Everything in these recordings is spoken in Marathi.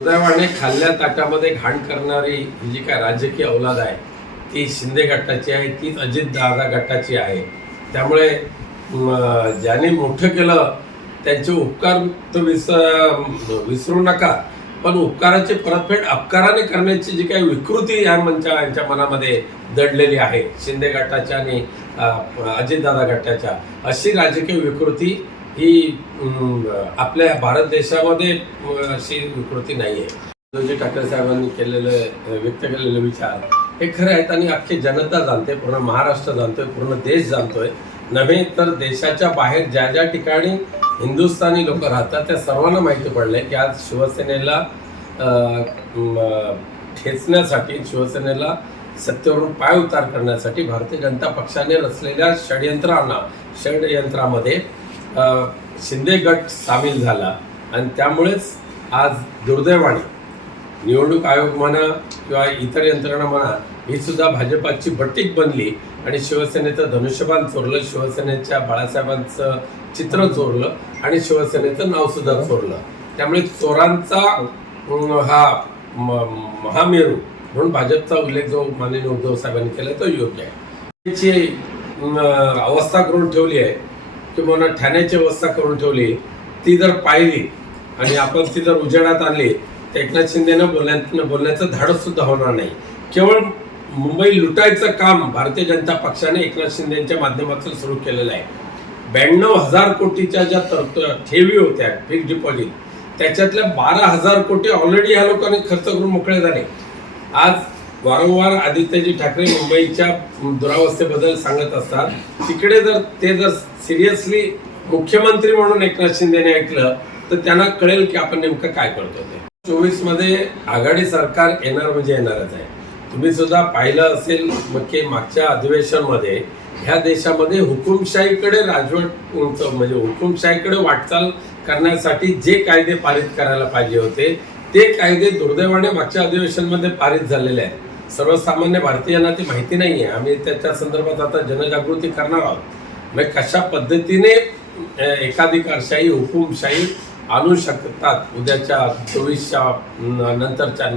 सुदैवाने खाल्ल्या ताटामध्ये घाण करणारी ही जी काय राजकीय औलाद आहे ती शिंदे गटाची आहे तीच अजित दादा गटाची आहे. त्यामुळे ज्यांनी ज्याने मोठं केलं त्यांचे उपकार तर विस विसरू नका पण उपकाराची परतफेड अपकाराने करण्याची जी काही विकृती या मंचा यांच्या मनामध्ये दडलेली आहे शिंदे गटाच्या आणि अजितदादा गटाच्या अशी राजकीय विकृती ही आपल्या भारत देशामध्ये अशी कृती नाही आहे उद्धवजी ठाकरे साहेबांनी केलेले व्यक्त केलेले विचार हे खरे आहेत आणि अख्खी जनता जाणते पूर्ण महाराष्ट्र जाणतोय पूर्ण देश जाणतोय. नव्हे तर देशाच्या बाहेर ज्या ज्या ठिकाणी हिंदुस्थानी लोक राहतात त्या सर्वांना माहिती पडलंय की आज शिवसेनेला अं, ठेचण्यासाठी शिवसेनेला सत्तेवरून पाय उतार करण्यासाठी भारतीय जनता पक्षाने रचलेल्या षडयंत्रांना षडयंत्रामध्ये शिंदे गट सामील झाला आणि त्यामुळेच आज दुर्दैवाने निवडणूक आयोग म्हणा किंवा इतर यंत्रणा म्हणा ही सुद्धा भाजपाची बट्टीक बनली आणि शिवसेनेचं धनुष्यबाण चोरलं शिवसेनेच्या बाळासाहेबांचं चित्र चोरलं आणि शिवसेनेचं नावसुद्धा चोरलं. त्यामुळे चोरांचा हा म- महामेरू म्हणून भाजपचा उल्लेख जो माननीय उद्धव साहेबांनी केला तो योग्य आहे. अवस्था करून ठेवली आहे. किंवा ठाण्याची व्यवस्था करून ठेवली ती जर पाहिली आणि आपण ती जर उजेडात आणली तर एकनाथ शिंदेनं बोलण्यात बोलण्याचं धाडस सुद्धा होणार नाही. केवळ मुंबई लुटायचं काम भारतीय जनता पक्षाने एकनाथ शिंदेच्या माध्यमातून सुरू केलेलं आहे. ब्याण्णव हजार कोटीच्या ज्या तर ठेवी होत्या फिक्स डिपॉझिट त्याच्यातल्या बारा हजार कोटी ऑलरेडी ह्या लोकांनी खर्च करून मोकळे झाले. आज वारंवार आदित्यजी ठाकरे मुंबईच्या दुरावस्थेबद्दल सांगत असतात. तिकडे जर ते जर सिरियसली मुख्यमंत्री म्हणून एकनाथ शिंदेने ऐकलं तर त्यांना कळेल की आपण नेमकं काय करतो ते. चोवीसमध्ये आघाडी सरकार येणार म्हणजे येणारच आहे. तुम्ही सुद्धा पाहिलं असेल मग की मागच्या अधिवेशनमध्ये ह्या देशामध्ये हुकुमशाहीकडे राजवट म्हणजे हुकुमशाहीकडे वाटचाल करण्यासाठी जे कायदे पारित करायला पाहिजे होते ते कायदे दुर्दैवाने मागच्या अधिवेशनामध्ये पारित झालेले आहेत. सर्वसामान्य भारतीयांना ती माहिती नाही आहे आम्ही त्याच्या संदर्भात आता जनजागृती करणार आहोत. मग कशा पद्धतीने एकाधिकारशाही हुकुमशाही आणू शकतात उद्याच्या चोवीसच्या नंतरच्या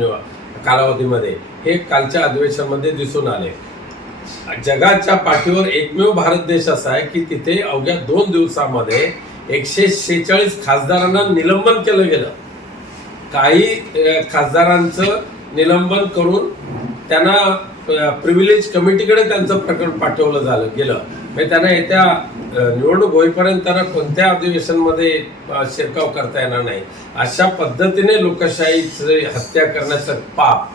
कालावधीमध्ये? हे कालच्या अधिवेशनामध्ये दिसून आले. जगाच्या पाठीवर एकमेव भारत देश असा आहे की तिथे अवघ्या दोन दिवसामध्ये एकशे शेहेचाळीस खासदारांना निलंबन केलं गेलं. काही खासदारांचं निलंबन करून त्यांना प्रिव्हिलेज कमिटीकडे त्यांचं प्रकरण पाठवलं झालं गेलं. म्हणजे त्यांना येत्या निवडणूक होईपर्यंत त्यांना कोणत्या अधिवेशनमध्ये शिरकाव करता येणार नाही. अशा पद्धतीने लोकशाहीची हत्या करण्याचं पाप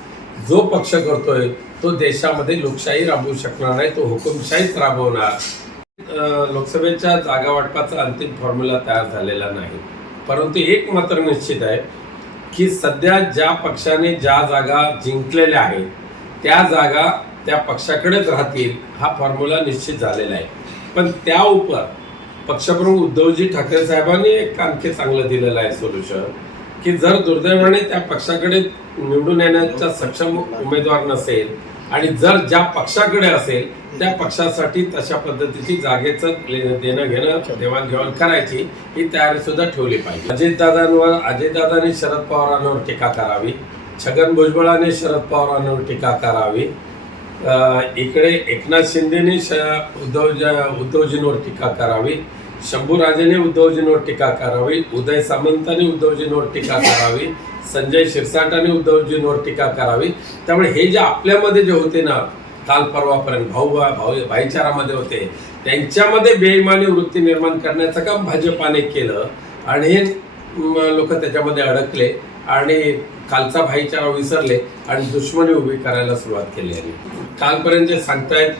जो पक्ष करतोय तो देशामध्ये लोकशाही राबवू शकणार नाही तो हुकुमशाहीच राबवणार. लोकसभेच्या जागा वाटपाचा अंतिम फॉर्म्युला तयार झालेला नाही. परंतु एक मात्र निश्चित आहे की सध्या ज्या पक्षाने ज्या जागा जिंकलेल्या आहेत त्या जागा त्या पक्षाकडेच राहतील हा फॉर्म्युला निश्चित झालेला आहे. पण त्या उपर पक्षप्रमुख उद्धवजी ठाकरे साहेबांनी एक आणखी चांगलं दिलेलं आहे सोल्युशन की जर दुर्दैवाने त्या पक्षाकडे निवडून येण्याचा सक्षम उमेदवार नसेल आणि जर ज्या पक्षाकडे असेल त्या पक्षासाठी तशा पद्धतीची जागेचं देणं घेणं देवाणघेवाण करायची ही तयारी सुद्धा ठेवली पाहिजे. अजितदादांवर अजितदादांनी शरद पवारांवर टीका करावी. छगन भुजबळाने शरद पवारांवर टीका करावी. इकडे एकनाथ शिंदेने श उद्धव उद्धवजींवर टीका करावी. शंभूराजेने उद्धवजींवर टीका करावी. उदय सामंतांनी उद्धवजींवर टीका करावी. संजय शिरसाटाने उद्धवजींवर टीका करावी. त्यामुळे हे जे आपल्यामध्ये जे होते ना काल परवापर्यंत भाऊ भाऊ भाईचारामध्ये होते त्यांच्यामध्ये बेईमानी वृत्ती निर्माण करण्याचं काम भाजपाने केलं आणि हे लोक त्याच्यामध्ये अडकले. आणि कालचा भाईचारा विसरले आणि दुश्मनी उभी करायला सुरुवात केली आणि कालपर्यंत जे सांगतायत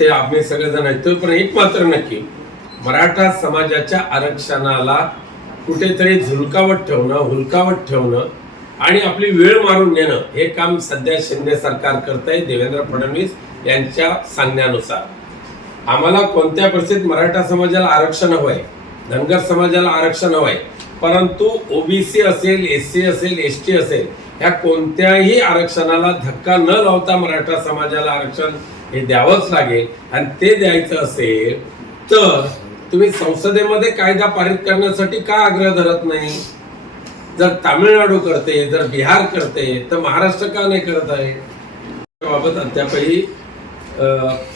ते आम्ही सगळेजण ऐकतोय पण एक मात्र नक्की मराठा समाजाच्या आरक्षणाला कुठेतरी झुलकावत ठेवणं हुलकावत ठेवणं आणि आपली वेळ मारून नेणं हे काम सध्या शिंदे सरकार करत आहे देवेंद्र फडणवीस यांच्या सांगण्यानुसार. आम्हाला कोणत्या परिस्थितीत मराठा समाजाला आरक्षण हवंय धनगर समाजाला आरक्षण हवंय परंतु ओबीसी असेल एस सी असेल एस टी असेल ह्या कोणत्याही आरक्षणाला धक्का न लावता मराठा समाजाला आरक्षण हे द्यावंच लागेल. आणि ते द्यायचं असेल तर तुम्ही संसदेमध्ये कायदा पारित करण्यासाठी का आग्रह धरत नाही? जर तामिळनाडू करते जर बिहार करते तर महाराष्ट्र का नाही करत आहे? बाबत अद्यापही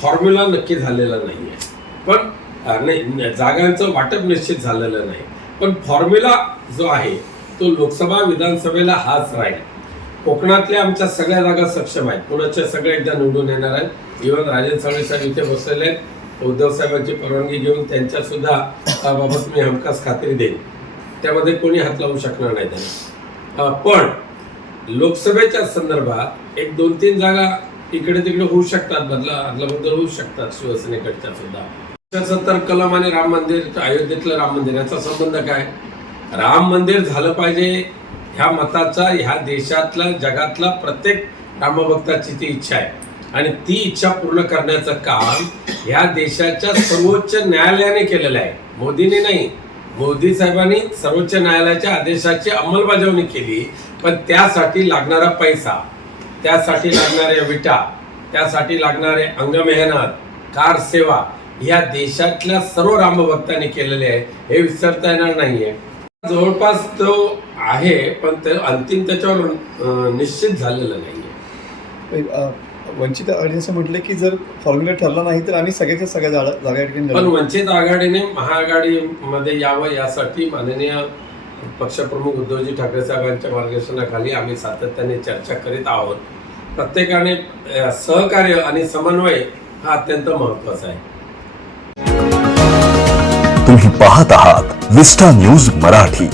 फॉर्म्युला नक्की झालेला नाही आहे पण नाही जागांचं वाटप निश्चित झालेलं नाही. पण फॉर्म्युला जो आहे तो लोकसभा विधानसभेला हाच राहील. कोकणातल्या आमच्या सगळ्या जागा सक्षम आहेत. पुण्याच्या सगळ्या एकदा निवडून येणार आहेत? इव्हन राजन साळवे साहेब इथे बसलेले आहेत. उद्धव साहेबांची परवानगी घेऊन त्यांच्या सुद्धा बाबत मी हमखास खात्री देईन. त्यामध्ये कोणी हात लावू शकणार नाही त्यांना. पण लोकसभेच्या संदर्भात एक दोन तीन जागा इकडे तिकडे होऊ शकतात बदला अदलाबदल होऊ शकतात शिवसेनेकडच्या सुद्धा. सत्तर कलम आणि राम मंदिर अयोध्येतलं राम मंदिर याचा संबंध काय? राम मंदिर झालं पाहिजे ह्या मताचा ह्या देशातला जगातला प्रत्येक रामभक्ताची ती इच्छा आहे. आणि ती इच्छा पूर्ण करण्याचं काम ह्या देशाच्या सर्वोच्च न्यायालयाने केलेलं आहे. मोदीने नाही. मोदी साहेबांनी सर्वोच्च न्यायालयाच्या आदेशाची अंमलबजावणी केली पण त्यासाठी लागणारा पैसा त्यासाठी लागणाऱ्या विटा त्यासाठी लागणारे अंगमेहनत कार सेवा या देशातल्या सर्व रामभक्तांनी केलेले आहे हे विसरता येणार नाहीये. जवळपास तो आहे पण ते अंतिम त्याच्यावर निश्चित झालेलं नाहीये. वंचित आघाडीने असं म्हटलं की जर फॉर्म्युला ठरला नाही तर आम्ही सगळ्याच्या सगळ्या जागा पण. वंचित आघाडीने महाआघाडीमध्ये यावं यासाठी माननीय पक्षप्रमुख उद्धवजी ठाकरे साहेबांच्या मार्गदर्शनाखाली आम्ही सातत्याने चर्चा करीत आहोत. प्रत्येकाने सहकार्य आणि समन्वय हा अत्यंत महत्त्वाचा आहे. पाहत आहात विस्टा न्यूज मराठी.